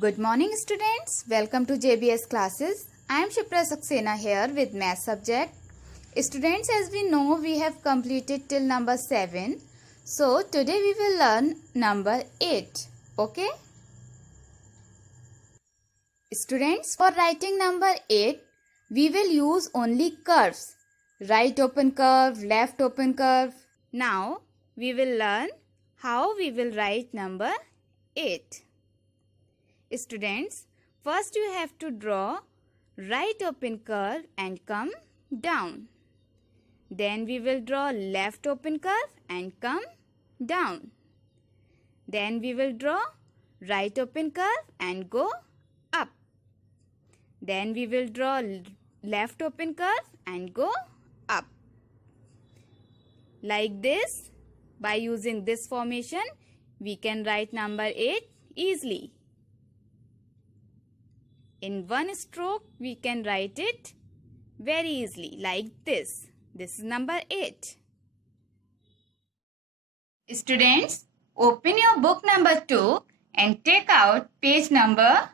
Good morning students. Welcome to JBS classes. I am Shipra Saxena here with math subject. Students, as we know, we have completed till number 7. So today we will learn number 8. Okay? Students, for writing number 8, we will use only curves. Right open curve, left open curve. Now we will learn how we will write number 8. Students, first you have to draw right open curve and come down. Then we will draw left open curve and come down. Then we will draw right open curve and go up. Then we will draw left open curve and go up. Like this, by using this formation, we can write number 8 easily. In one stroke, we can write it very easily like this. This is number 8. Students, open your book number 2 and take out page number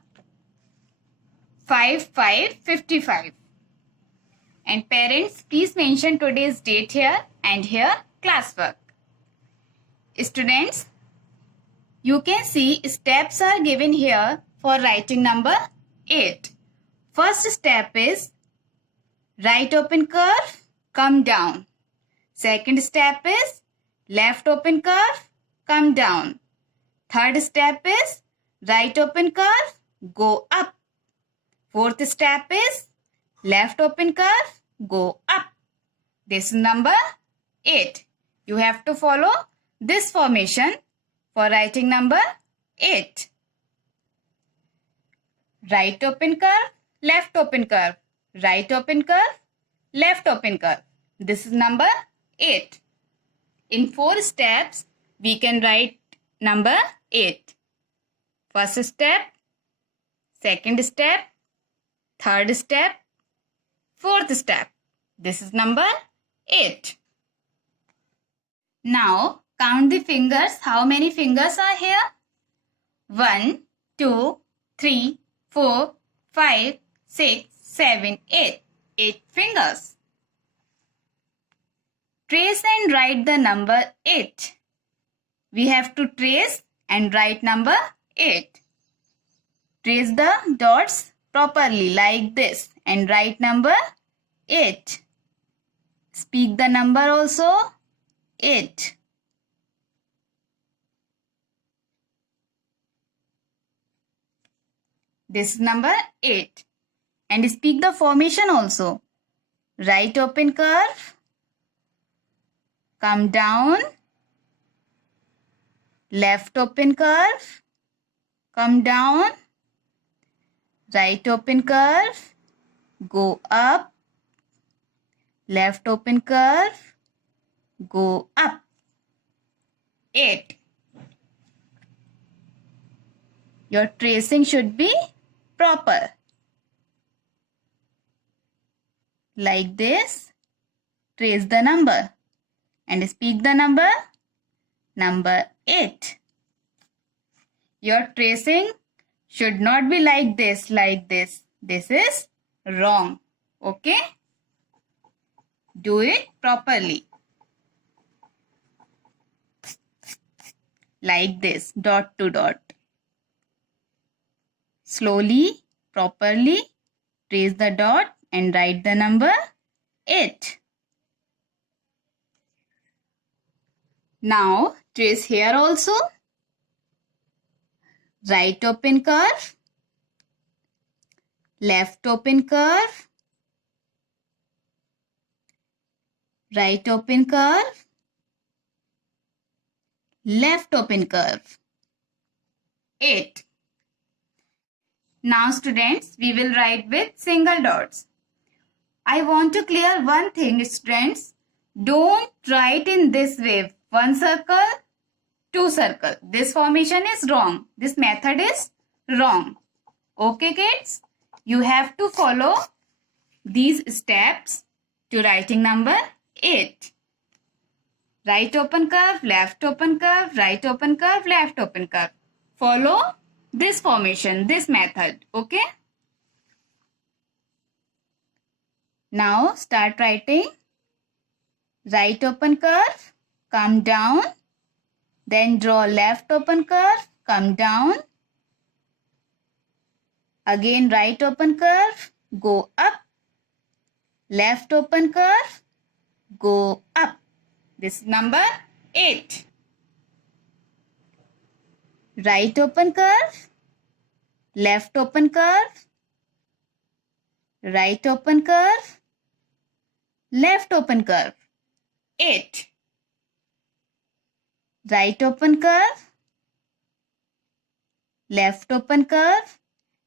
5555. And parents, please mention today's date here and here classwork. Students, you can see steps are given here for writing number 8. First step is right open curve, come down. Second step is left open curve, come down. Third step is right open curve, go up. Fourth step is left open curve, go up. This is number 8. You have to follow this formation for writing number 8. Right open curve, left open curve, right open curve, left open curve. This is number 8. In 4 steps, we can write number 8. First step, second step, third step, fourth step. This is number 8. Now, count the fingers. How many fingers are here? 1, 2, 3, 4, 5, 6, 7, 8. 8 fingers. Trace and write the number 8. We have to trace and write number 8. Trace the dots properly like this and write number 8. Speak the number also 8. This is number 8. And speak the formation also. Right open curve, come down. Left open curve, come down. Right open curve, go up. Left open curve, go up. 8. Your tracing should be proper. Like this, trace the number and speak the number 8. Your tracing should not be like this, This is wrong. Okay? Do it properly. Like this, dot to dot. Slowly, properly, trace the dot and write the number 8. Now, trace here also. Right open curve, left open curve, right open curve, left open curve. 8. Now students, we will write with single dots. I want to clear one thing, students. Don't write in this way. 1 circle, 2 circle. This formation is wrong. This method is wrong. Okay kids? You have to follow these steps to writing number 8. Right open curve, left open curve, right open curve, left open curve. Follow this formation, this method. Okay. Now start writing. Right open curve, come down. Then draw left open curve, come down. Again right open curve, go up. Left open curve, go up. This is number 8. Right open curve, left open curve, right open curve, left open curve. 8. Right open curve, left open curve,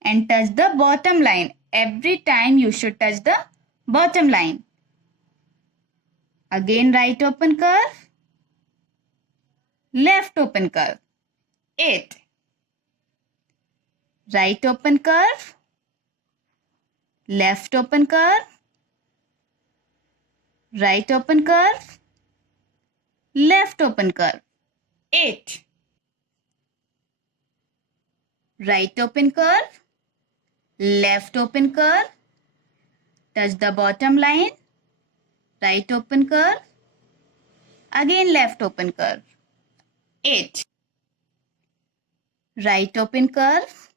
and touch the bottom line. Every time you should touch the bottom line. Again right open curve, left open curve. 8. Right open curve, left open curve, right open curve, left open curve. 8. Right open curve, left open curve, touch the bottom line, right open curve, again left open curve. 8. Right open curve.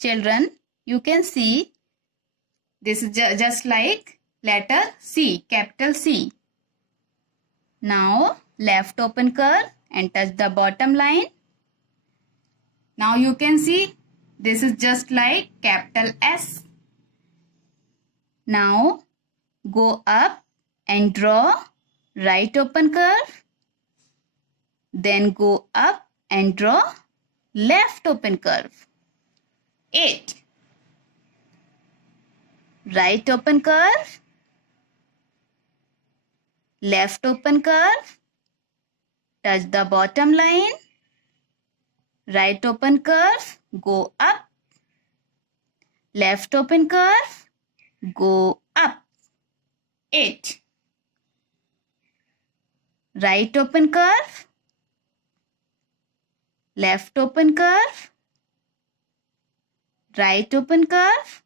Children, you can see this is just like letter C, capital C. Now left open curve and touch the bottom line. Now you can see this is just like capital S. Now go up and draw right open curve. Then go up and draw left open curve. 8. Right open curve, left open curve, touch the bottom line, right open curve, go up, left open curve, go up. 8. Right open curve, left open curve, right open curve,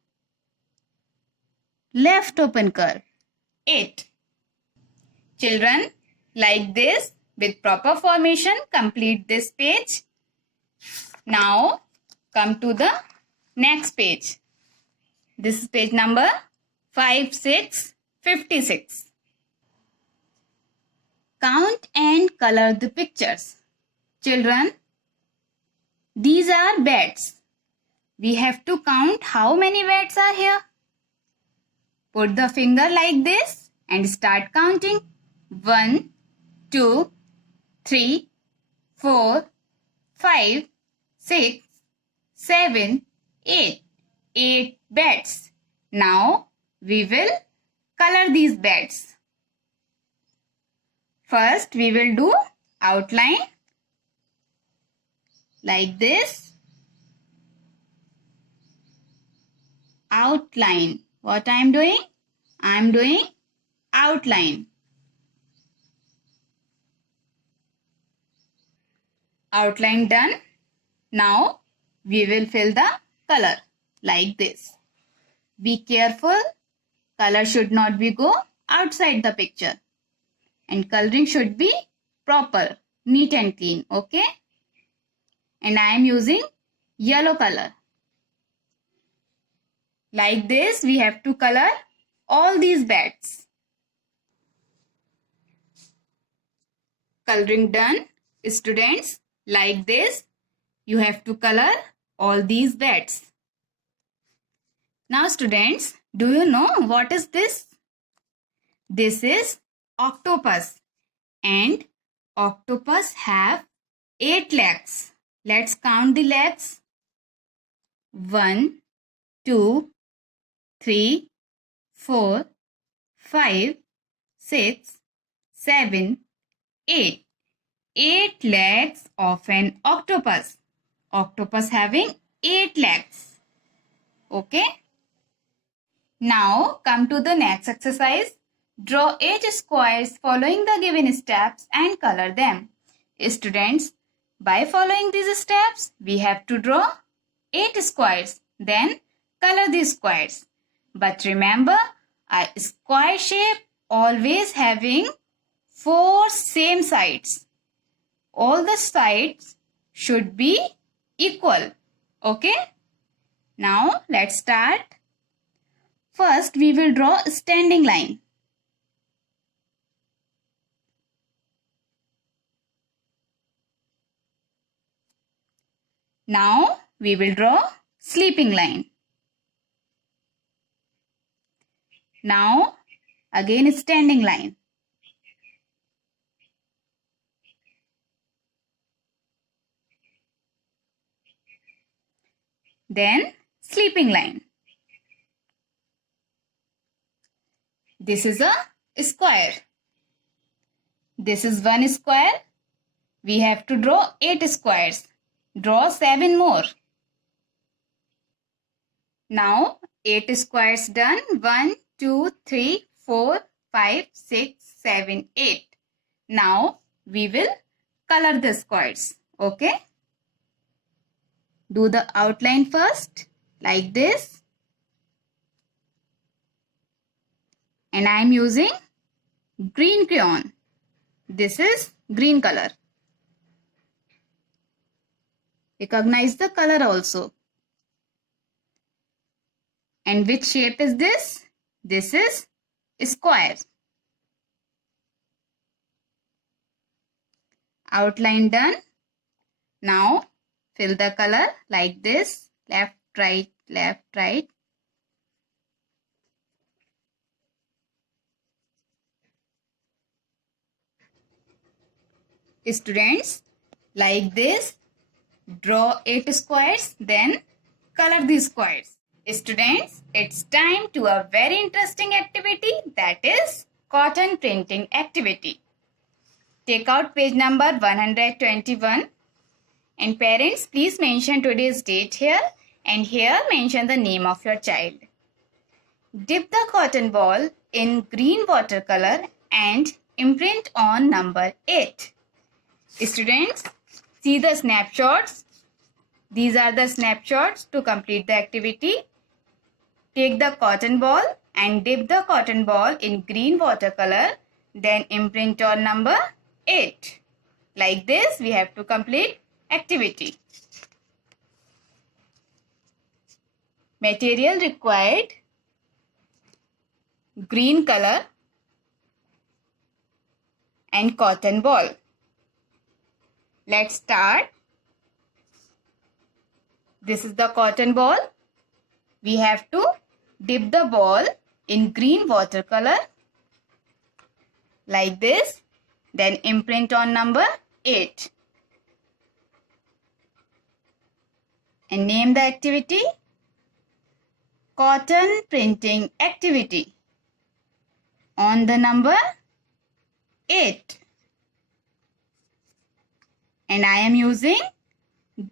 left open curve. 8. Children, like this, with proper formation, complete this page. Now, come to the next page. This is page number 56. Count and color the pictures. Children, these are beds. We have to count how many beds are here. Put the finger like this and start counting. 1, 2, 3, 4, 5, 6, 7, 8. 8 beds. Now we will color these beds. First we will do outline like this. Outline. What I am doing? I am doing outline. Outline done. Now we will fill the color like this. Be careful. Color should not be go outside the picture. And coloring should be proper, neat and clean. Okay? And I am using yellow color. Like this, we have to color all these beds. Coloring done. Students, like this, you have to color all these beds. Now students, do you know what is this? This is octopus. And octopus have 8 legs. Let's count the legs. 1, 2, 3, 4, 5, 6, 7, 8. 8 legs of an octopus. Octopus having 8 legs. Okay? Now come to the next exercise. Draw 8 squares following the given steps and color them. Students, By following these steps, we have to draw 8 squares. Then color these squares. But remember, a square shape always having 4 same sides. All the sides should be equal. Okay? Now let's start. First, we will draw a standing line. Now we will draw sleeping line. Now again standing line. Then sleeping line. This is a square. This is one square. We have to draw 8 squares. Draw 7 more. Now 8 squares done. 1, 2, 3, 4, 5, 6, 7, 8. Now we will color the squares. Okay? Do the outline first like this. And I am using green crayon. This is green color. Recognize the color also. And which shape is this? This is square. Outline done. Now fill the color like this. Left, right, left, right. Students, like this, draw 8 squares, then color these squares. Students, it's time to a very interesting activity, that is cotton printing activity. Take out page number 121 and parents, please mention today's date here and here mention the name of your child. Dip the cotton ball in green watercolor and imprint on number 8. Students, see the snapshots. These are the snapshots to complete the activity. Take the cotton ball and dip the cotton ball in green watercolor. Then imprint on number 8. Like this, we have to complete activity. Material required: green color and cotton ball. Let's start. This is the cotton ball. We have to dip the ball in green watercolor like this. Then imprint on number 8. And name the activity cotton printing activity on the number 8. And I am using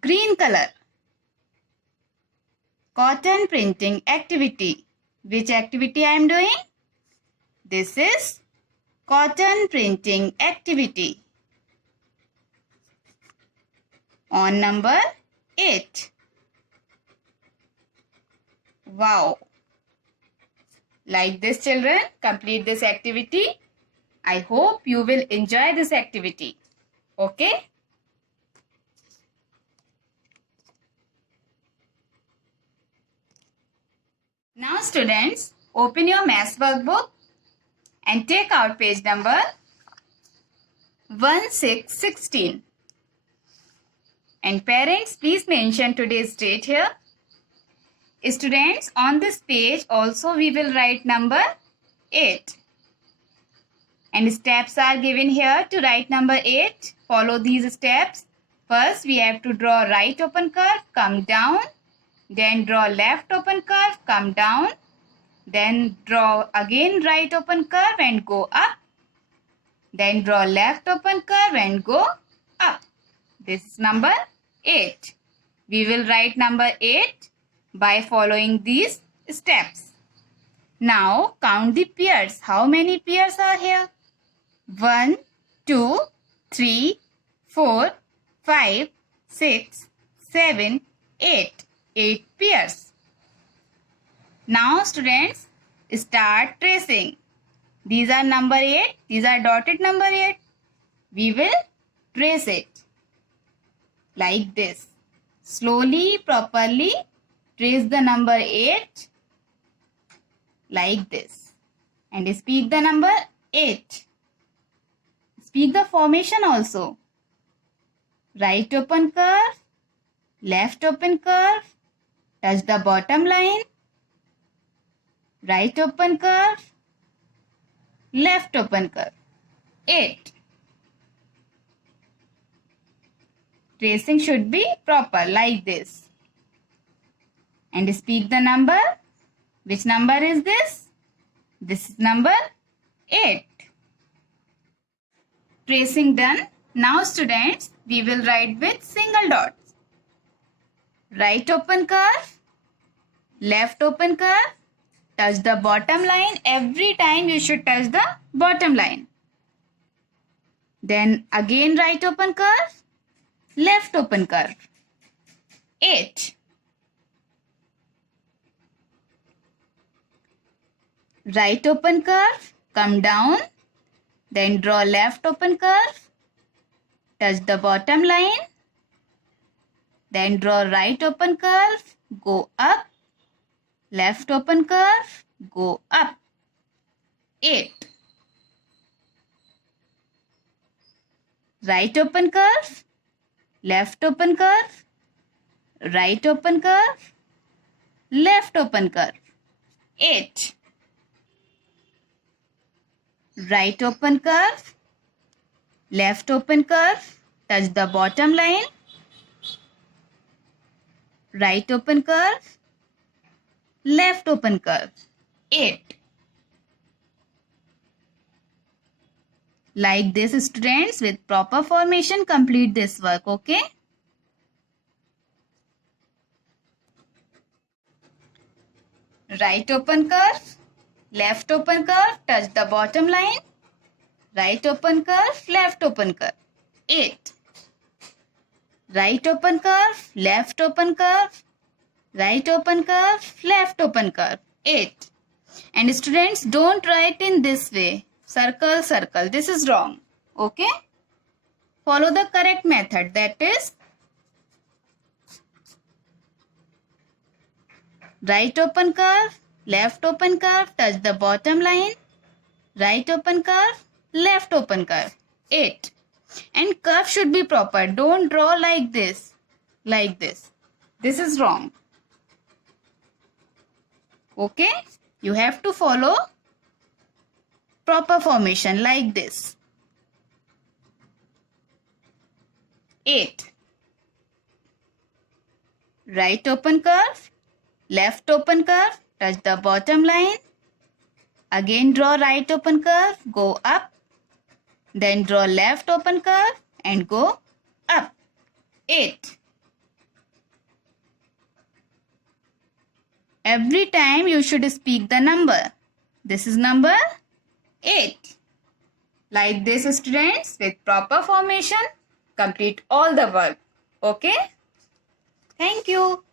green color. Cotton printing activity. Which activity I am doing? This is cotton printing activity on number 8. Wow! Like this, children, complete this activity. I hope you will enjoy this activity. Okay? Now students, open your maths workbook and take out page number 1616. And parents, please mention today's date here. Students, on this page also we will write number 8. And steps are given here to write number 8. Follow these steps. First, we have to draw right open curve, come down. Then draw left open curve, come down. Then draw again right open curve and go up. Then draw left open curve and go up. This is number 8. We will write number 8 by following these steps. Now count the pairs. How many pairs are here? 1, 2, 3, 4, 5, 6, 7, 8. 8 pairs. Now students, start tracing. These are number 8. These are dotted number 8. We will trace it like this. Slowly, properly trace the number 8 like this. And speak the number 8. Speak the formation also. Right open curve, left open curve, touch the bottom line. Right open curve, left open curve. 8. Tracing should be proper like this. And speak the number. Which number is this? This is number 8. Tracing done. Now students, we will write with single dots. Right open curve, left open curve, touch the bottom line. Every time you should touch the bottom line. Then again right open curve, left open curve. 8. Right open curve, come down. Then draw left open curve. Touch the bottom line. Then draw right open curve. Go up. Left open curve. Go up. 8. Right open curve. Left open curve. Right open curve. Left open curve. 8. Right open curve. Left open curve. Touch the bottom line. Right open curve. Left open curve. 8. Like this students, with proper formation complete this work, okay? Right open curve. Left open curve, touch the bottom line. Right open curve, left open curve. 8. Right open curve, left open curve. Right open curve, left open curve. 8. And students, don't write in this way. Circle, circle. This is wrong. Okay? Follow the correct method. That is, right open curve, left open curve, touch the bottom line. Right open curve, left open curve. 8. And curve should be proper. Don't draw like this. Like this. This is wrong. Okay? You have to follow proper formation like this. 8. Right open curve, left open curve, touch the bottom line. Again draw right open curve, go up. Then draw left open curve and go up. 8. Every time you should speak the number. This is number 8. Like this students, with proper formation, complete all the work. Okay? Thank you.